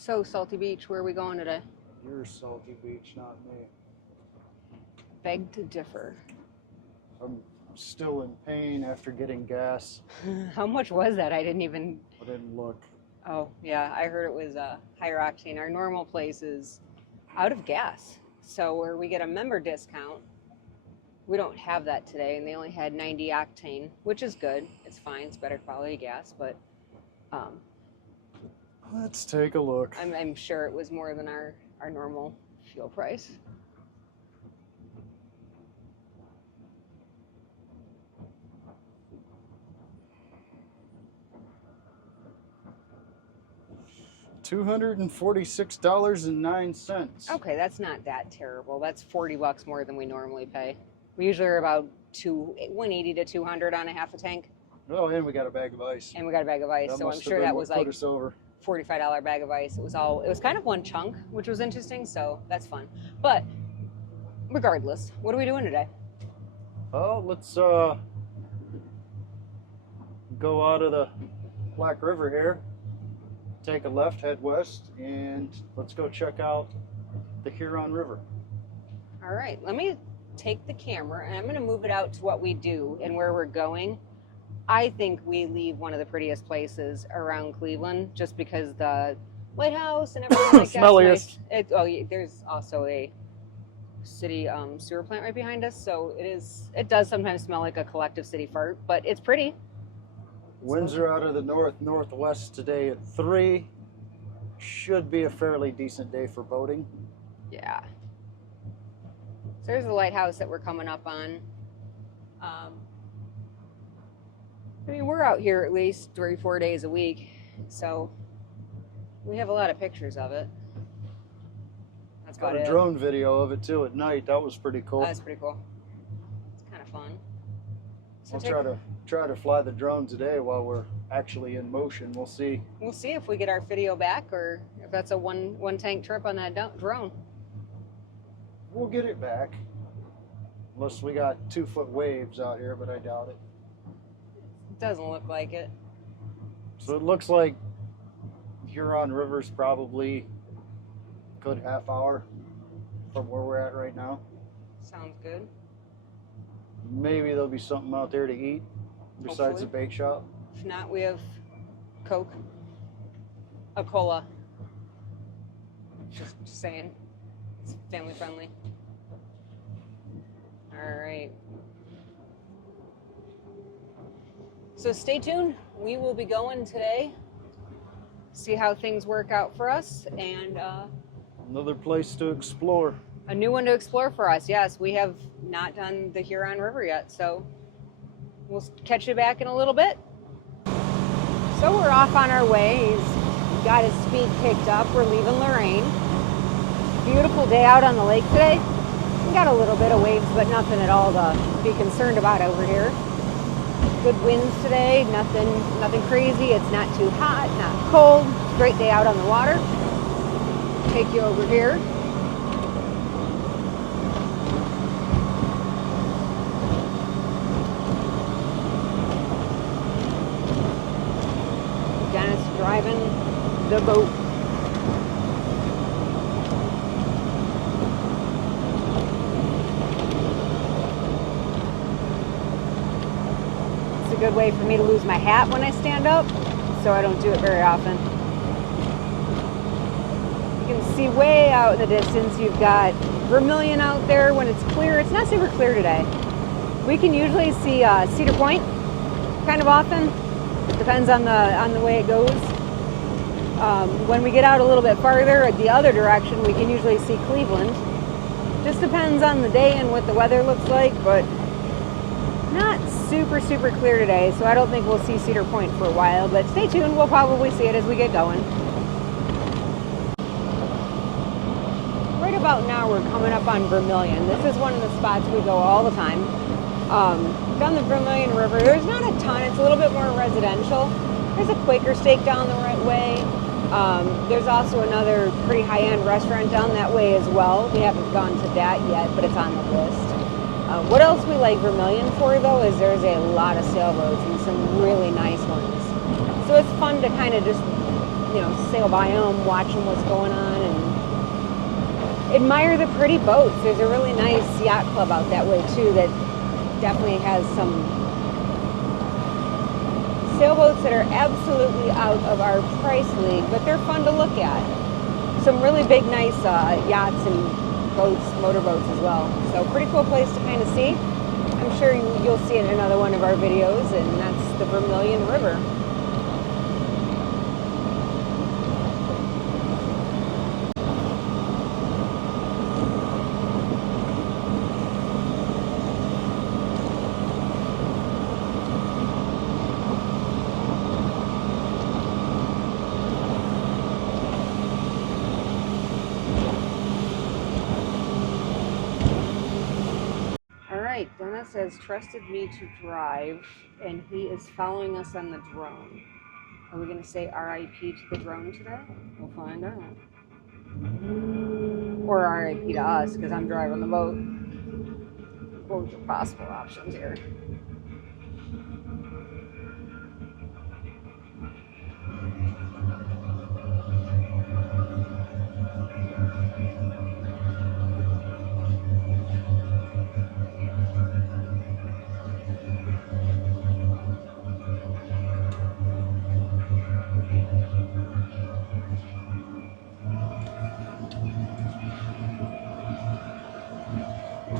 So, Salty Beach, where are we going today? You're Salty Beach, not me. Beg to differ. I'm still in pain after getting gas. How much was that? I didn't look. Oh, yeah, I heard it was higher octane. Our normal place is out of gas. So where we get a member discount, we don't have that today, and they only had 90 octane, which is good. It's fine. It's better quality gas, but Let's take a look. I'm sure it was more than our normal fuel price. $246.09. Okay, that's not that terrible. That's $40 more than we normally pay. We usually are about 180 to 200 on a half a tank. Oh, and we got a bag of ice. And we got a bag of ice, so I'm sure that was like $45 bag of ice. It was kind of one chunk, which was interesting, so that's fun. But regardless, what are we doing today? Oh, let's go out of the Black River here, take a left, head west, and let's go check out the Huron River. All right, let me take the camera and I'm going to move it out to what we do and where we're going. I think we leave one of the prettiest places around Cleveland just because the lighthouse and everything like that. Smelliest. Nice. There's also a city sewer plant right behind us, so it does sometimes smell like a collective city fart, but it's pretty. Winds are out of the northwest today at 3. Should be a fairly decent day for boating. Yeah. So there's the lighthouse that we're coming up on. I mean, we're out here at least 3-4 days a week, so we have a lot of pictures of it. That's Got about a drone video of it too at night. That was pretty cool. That's pretty cool. It's kind of fun. So I'll try to fly the drone today while we're actually in motion. We'll see. We'll see if we get our video back or if that's a one tank trip on that drone. We'll get it back. Unless we got 2-foot waves out here, but I doubt it. Doesn't look like it. So it looks like Huron River's probably a good half hour from where we're at right now. Sounds good. Maybe there'll be something out there to eat besides the bake shop. If not, we have Coke, a cola. Just saying, it's family friendly. All right. So stay tuned. We will be going today, see how things work out for us, and another place to explore. A new one to explore for us. Yes, we have not done the Huron River yet, so we'll catch you back in a little bit. So we're off on our way. He's got his speed kicked up. We're leaving Lorraine. Beautiful day out on the lake today. We got a little bit of waves, but nothing at all to be concerned about over here. Good winds today, nothing crazy. It's not too hot, not cold. Great day out on the water. Take you over here. Dennis driving the boat. It's a good way for me to lose my hat when I stand up, so I don't do it very often. You can see way out in the distance, you've got Vermilion out there when it's clear. It's not super clear today. We can usually see Cedar Point kind of often. It depends on the way it goes. When we get out a little bit farther the other direction, we can usually see Cleveland. Just depends on the day and what the weather looks like, but not super clear today, so I don't think we'll see Cedar Point for a while, but stay tuned. We'll probably see it as we get going. Right about now, we're coming up on Vermilion. This is one of the spots we go all the time. Down the Vermilion River, there's not a ton. It's a little bit more residential. There's a Quaker Steak down the right way. There's also another pretty high-end restaurant down that way as well. We haven't gone to that yet, but it's on the list. What else we like Vermilion for, though, is there's a lot of sailboats and some really nice ones. So it's fun to kind of just you know, sail by them, watching what's going on, and admire the pretty boats. There's a really nice yacht club out that way too that definitely has some sailboats that are absolutely out of our price league, but they're fun to look at. Some really big, nice yachts and boats, motorboats as well. So pretty cool place to kind of see. I'm sure you'll see it in another one of our videos, and that's the Vermilion River. Dennis has trusted me to drive, and he is following us on the drone. Are we going to say RIP to the drone today? We'll find out. Or RIP to us, because I'm driving the boat. Both are possible options here.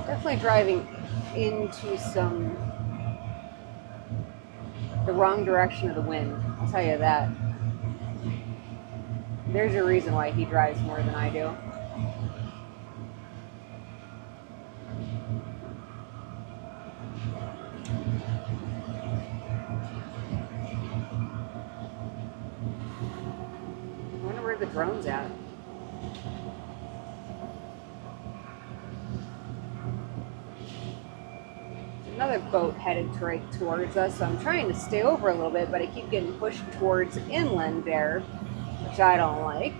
Definitely driving into the wrong direction of the wind. I'll tell you that. There's a reason why he drives more than I do. I wonder where the drone's at. Another boat headed right towards us, so I'm trying to stay over a little bit, but I keep getting pushed towards inland there, which I don't like.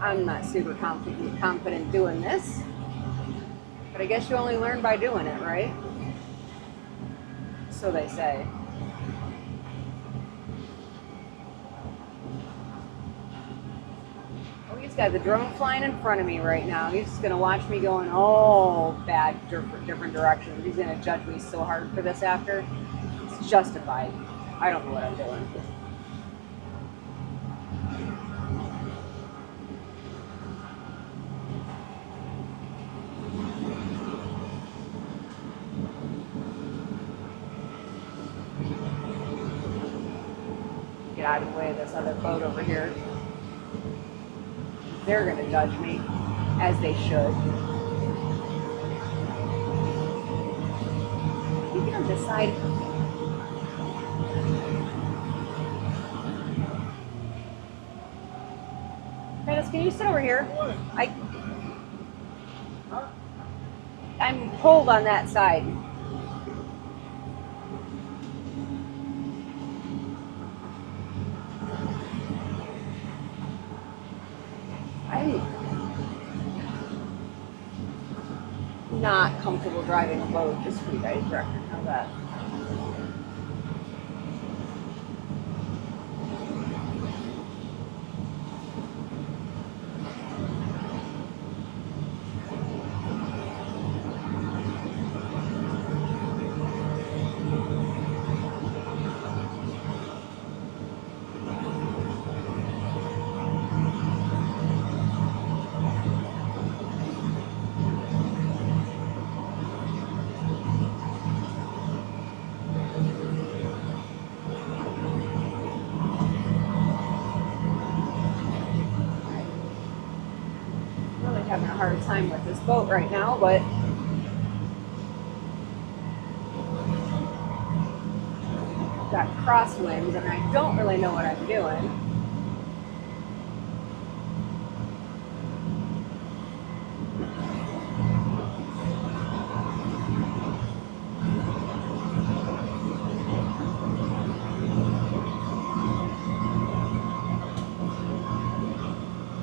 I'm not super confident doing this, but I guess you only learn by doing it, right? So they say. Oh, he's got the drone flying in front of me right now. He's just gonna watch me going all bad, different directions. He's gonna judge me so hard for this after. It's justified. I don't know what I'm doing. Get out of the way of this other boat over here. They're going to judge me, as they should. You get on this side. Dennis, can you sit over here? I'm pulled on that side. I'm not comfortable driving a boat this week. I reckon. How's that? Having a hard time with this boat right now, but got crosswinds and I don't really know what I'm doing.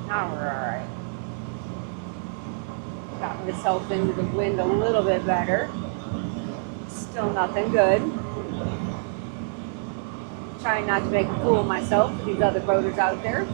Now we're all right. Got myself into the wind a little bit better. Still nothing good. Trying not to make a fool of myself with these other boaters out there.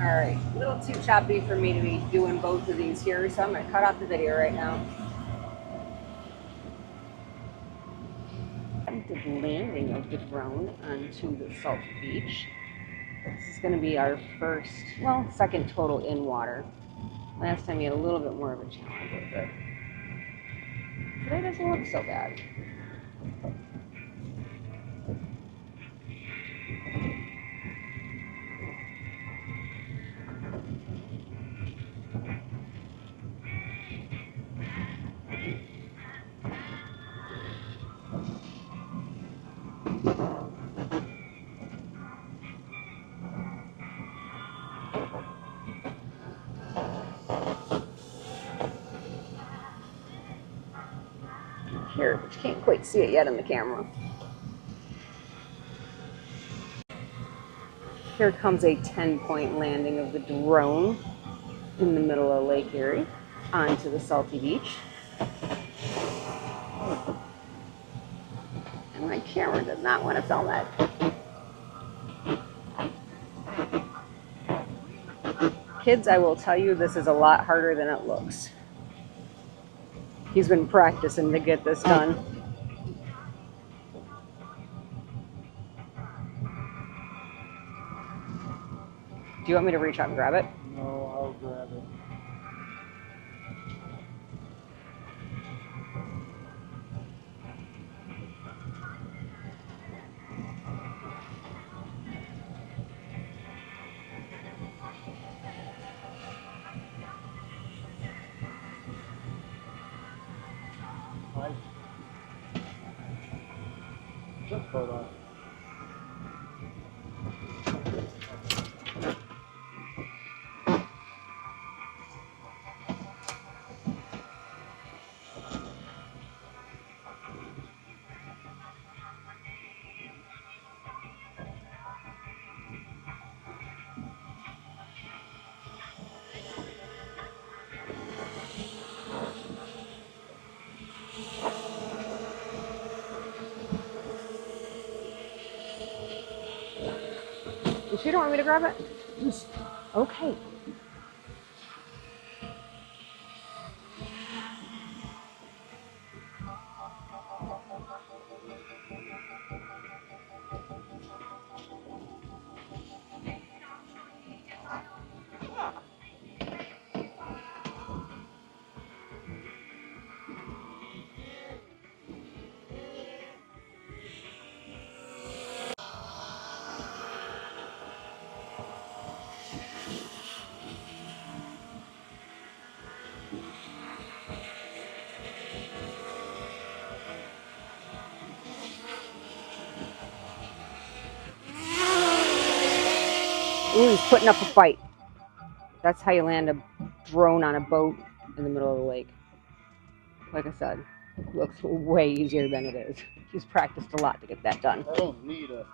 Alright, a little too choppy for me to be doing both of these here, so I'm going to cut off the video right now. The landing of the drone onto the salt beach. This is going to be our first, well, second total in water. Last time you had a little bit more of a challenge with it. Today doesn't look so bad. Here, but you can't quite see it yet on the camera. Here comes a 10-point landing of the drone in the middle of Lake Erie onto the salty beach. And my camera does not want to film it. Kids, I will tell you, this is a lot harder than it looks. He's been practicing to get this done. Do you want me to reach out and grab it? No, I'll grab it. Just put on. You don't want me to grab it? Yes. Okay. Ooh, he's putting up a fight. That's how you land a drone on a boat in the middle of the lake. Like I said, it looks way easier than it is. He's practiced a lot to get that done. I don't need a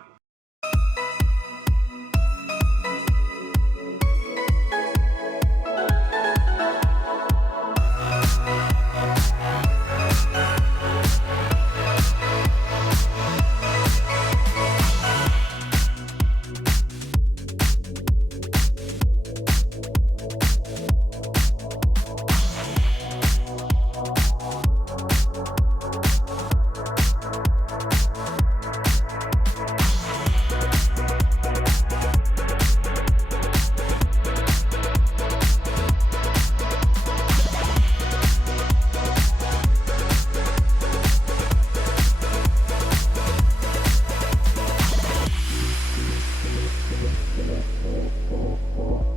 Cool.